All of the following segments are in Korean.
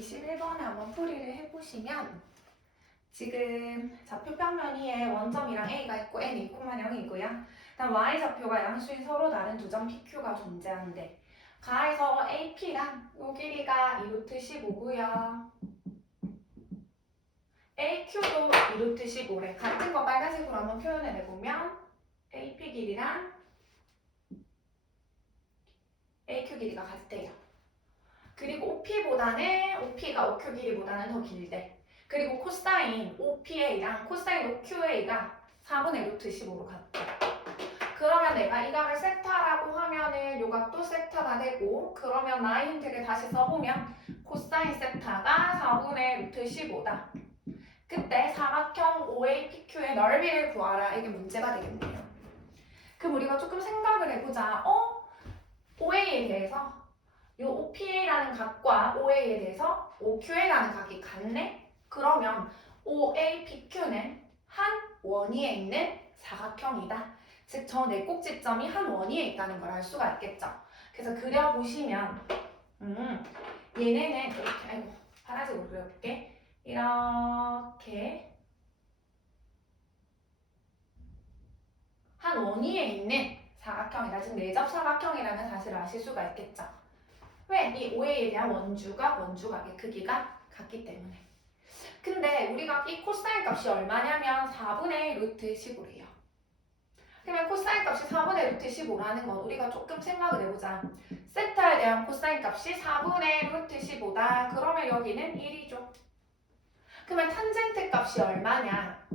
21번에 한번 풀이를 해보시면 지금 좌표 평면 위에 원점이랑 A가 있고 N 2,0이고요. 그다음 Y좌표가 양수인 서로 다른 두 점 PQ가 존재하는데 가에서 AP랑 요 길이가 2루트 15고요. AQ도 2루트 15래. 같은 거 빨간색으로 한번 표현해 내보면 AP 길이랑 AQ 길이가 같대요. 그리고 OP보다는 OP가 OQ 길이보다는 더 길대. 그리고 코사인 OPA랑 코사인 OQA가 4분의 루트 15로 같대. 그러면 내가 이 각을 세타라고 하면은 요 각도 세타가 되고 그러면 힌트를 다시 써보면 코사인 세타가 4분의 루트 15다. 그때 사각형 OAPQ의 넓이를 구하라. 이게 문제가 되겠네요. 그럼 우리가 조금 생각을 해보자. 어? OA에 대해서 이 OPA라는 각과 OA에 대해서 OQA라는 각이 같네? 그러면 OAPQ는 한 원위에 있는 사각형이다. 즉, 저네 꼭지점이 한 원위에 있다는 걸 알 수가 있겠죠. 그래서 그려보시면, 음, 얘네는 이렇게, 아이고, 파란색으로 그려볼게. 이렇게 한 원위에 있는 사각형이다. 즉, 내접 사각형이라는 사실을 아실 수가 있겠죠. 왜? 이 OA에 대한 원주가 원주각의 크기가 같기 때문에. 근데 우리가 이 코사인 값이 얼마냐면 4분의 루트 15래요. 그러면 코사인 값이 4분의 루트 15라는 건 우리가 조금 생각을 해보자. 세타에 대한 코사인 값이 4분의 루트 15다. 그러면 여기는 1이죠. 그러면 탄젠트 값이 얼마냐?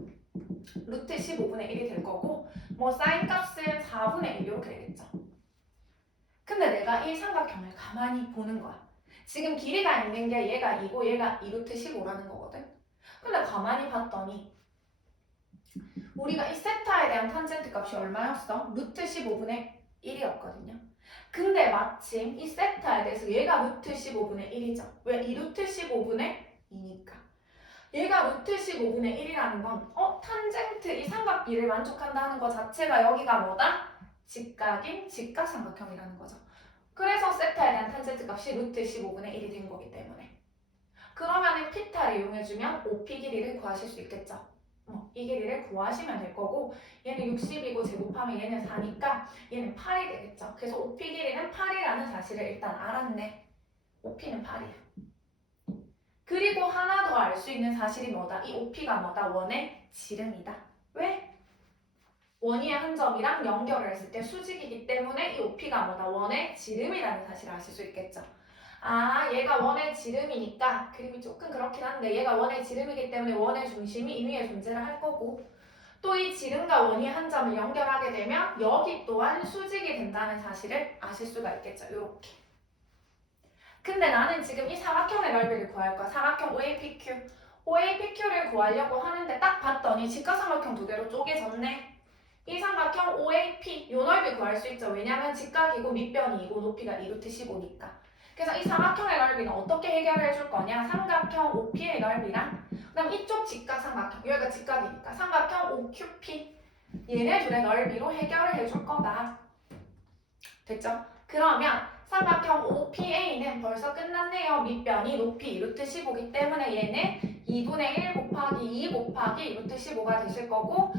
루트 15분의 1이 될 거고 뭐 사인 값은 4분의 1 이렇게 되겠죠. 근데 내가 이 삼각형을 가만히 보는 거야. 지금 길이가 있는 게 얘가 2고 얘가 2루트 15라는 거거든. 근데 가만히 봤더니 우리가 이 세타에 대한 탄젠트 값이 얼마였어? 루트 15분의 1이었거든요. 근데 마침 이 세타에 대해서 얘가 루트 15분의 1이죠. 왜? 2루트 15분의 2니까. 얘가 루트 15분의 1이라는 건 어? 탄젠트 이 삼각비를 만족한다는 것 자체가 여기가 뭐다? 직각인 직각삼각형이라는 거죠. 그래서 세타에 대한 탄젠트 값이 루트 15분의 1이 된 거기 때문에. 그러면은 피타를 이용해주면 OP 길이를 구하실 수 있겠죠. 어, 이 길이를 구하시면 될 거고 얘는 60이고 제곱하면 얘는 4니까 얘는 8이 되겠죠. 그래서 OP 길이는 8이라는 사실을 일단 알았네. OP는 8이야. 그리고 하나 더 알 수 있는 사실이 뭐다? 이 OP가 뭐다? 원의 지름이다. 왜? 원위의 한 점이랑 연결을 했을 때 수직이기 때문에 이 OP가 뭐다? 원의 지름이라는 사실을 아실 수 있겠죠. 아, 얘가 원의 지름이니까 그림이 조금 그렇긴 한데 얘가 원의 지름이기 때문에 원의 중심이 이 위에 존재를 할 거고 또 이 지름과 원위의 한 점을 연결하게 되면 여기 또한 수직이 된다는 사실을 아실 수가 있겠죠. 이렇게. 근데 나는 지금 이 사각형의 넓이를 구할 거야. 사각형 OAPQ. OAPQ를 구하려고 하는데 딱 봤더니 직각삼각형 두 개로 쪼개졌네. 이 삼각형 OAP 요 넓이 구할 수 있죠. 왜냐면 직각이고 밑변이 2고 높이가 2루트 15니까. 그래서 이 사각형의 넓이는 어떻게 해결해 줄 거냐? 삼각형 OP의 넓이랑 그다음 이쪽 직각 삼각형 여기가 직각이니까 삼각형 OQP 얘네 둘의 넓이로 해결을 해 줄 거다. 됐죠? 그러면 삼각형 OPA는 벌써 끝났네요. 밑변이 높이 2루트 15기 때문에 얘는 2분의 1 곱하기 2 곱하기 2루트 15가 되실 거고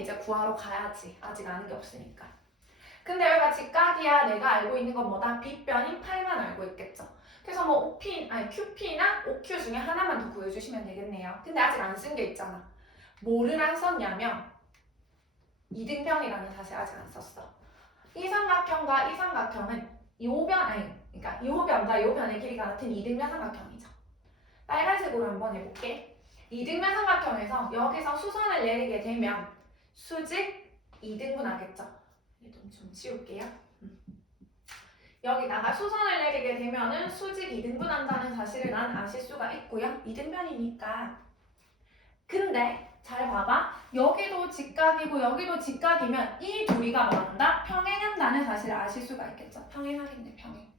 이제 구하러 가야지. 아직 아는 게 없으니까. 근데 여기가 직각이야. 내가 알고 있는 건 뭐다? 빗변인 8만 알고 있겠죠. 그래서 뭐 OP, 아니 QP나 OQ 중에 하나만 더 구해주시면 되겠네요. 근데 아직 안 쓴 게 있잖아. 뭐를 안 썼냐면 이등변이라는 사실 아직 안 썼어. 이 삼각형과 이 삼각형은 요변, 아니 그러니까 요 변과 요 변의 길이가 같은 이등변 삼각형이죠. 빨간색으로 한번 해볼게. 이등변 삼각형에서 여기서 수선을 내리게 되면 수직 이등분 하겠죠. 이좀 좀 지울게요. 음. 여기다가 수선을 내리게 되면은 수직 이등분 한다는 사실을 난 아실 수가 있고요. 이등변이니까. 근데 잘 봐봐. 여기도 직각이고 여기도 직각이면 이 둘이가 뭐한다? 평행한다는 사실을 아실 수가 있겠죠. 평행하겠네, 평행.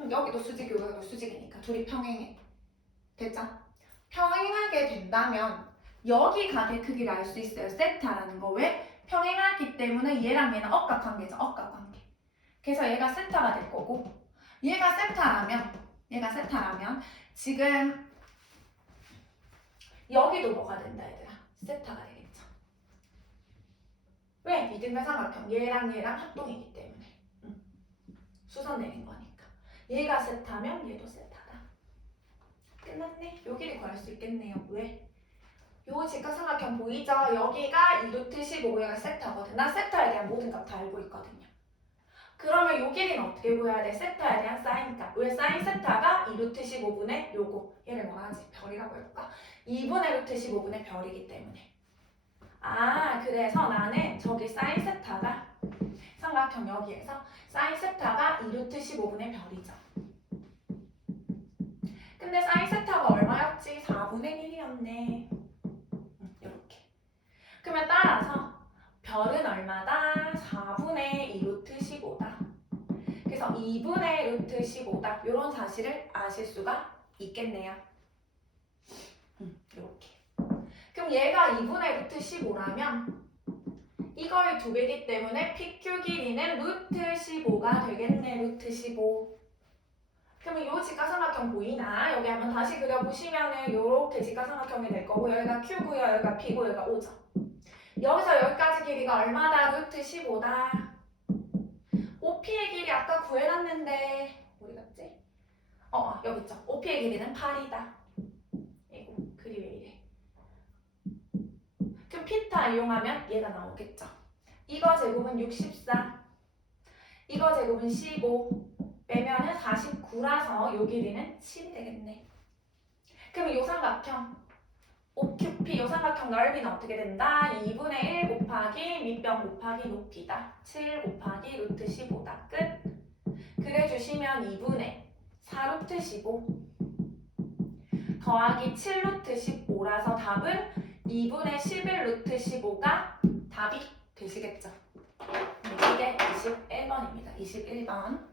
음, 여기도 수직이고 여기도 수직이니까 둘이 평행해. 됐죠? 평행하게 된다면 여기 각의 크기를 알 수 있어요. 세타라는 거. 왜? 평행하기 때문에 얘랑 얘는 억각관계죠. 억각관계. 그래서 얘가 세타가 될 거고 얘가 세타라면 얘가 세타라면 지금 여기도 뭐가 된다 얘들아 세타가 되겠죠 왜? 미등변 삼각형 얘랑 얘랑 합동이기 때문에 응. 수선 내린 거니까 얘가 세타면 얘도 세타다 끝났네 요 길이 구할 수 있겠네요 왜? 요 직각삼각형 보이죠? 여기가 2루트 15가 세타거든 나 세타에 대한 모든 값 다 알고 있거든요 그러면 요 길이는 어떻게 구해야 돼? 세타에 대한 사인값. 왜 사인 세타가 2루트 15분의 요거. 얘를 뭐라 하지? 별이라고 해볼까? 2분의 루트 15분의 별이기 때문에. 아, 그래서 나는 저기 사인 세타가 삼각형 여기에서 사인 세타가 2루트 15분의 별이죠. 근데 사인 세타가 얼마였지? 4분의 1이었네. 이렇게. 그러면 따라서 별은 얼마다? 4분의 2 루트 15다. 그래서 2분의 루트 15다. 이런 사실을 아실 수가 있겠네요. 음, 이렇게. 그럼 얘가 2분의 루트 15라면 이거의 두 배기 때문에 PQ 길이는 루트 15가 되겠네. 루트 15. 그러면 요 직각삼각형 보이나? 여기 한번 다시 그려보시면은 요렇게 직각삼각형이 될 거고 여기가 Q고요. 여기가 P고 여기가 O죠. 여기서 여기까지 길이가 얼마다? 루트 15다. OP의 길이 아까 구해놨는데 어디 갔지? 어 아, 여기 있죠. OP의 길이는 8이다. 이거 글이 왜 이래? 그럼 피타 이용하면 얘가 나오겠죠. 이거 제곱은 64. 이거 제곱은 15. 빼면은 49라서 요 길이는 7이 되겠네. 그럼 요 삼각형 OQP 요 삼각형 넓이는 어떻게 된다? 2분의 1 곱하기 밑변 곱하기 높이다. 7 곱하기 루트 15다. 끝. 그래 주시면 2분의 4 루트 15 더하기 7 루트 15라서 답은 2분의 11 루트 15가 답이 되시겠죠? 네, 이게 21번입니다. 21번.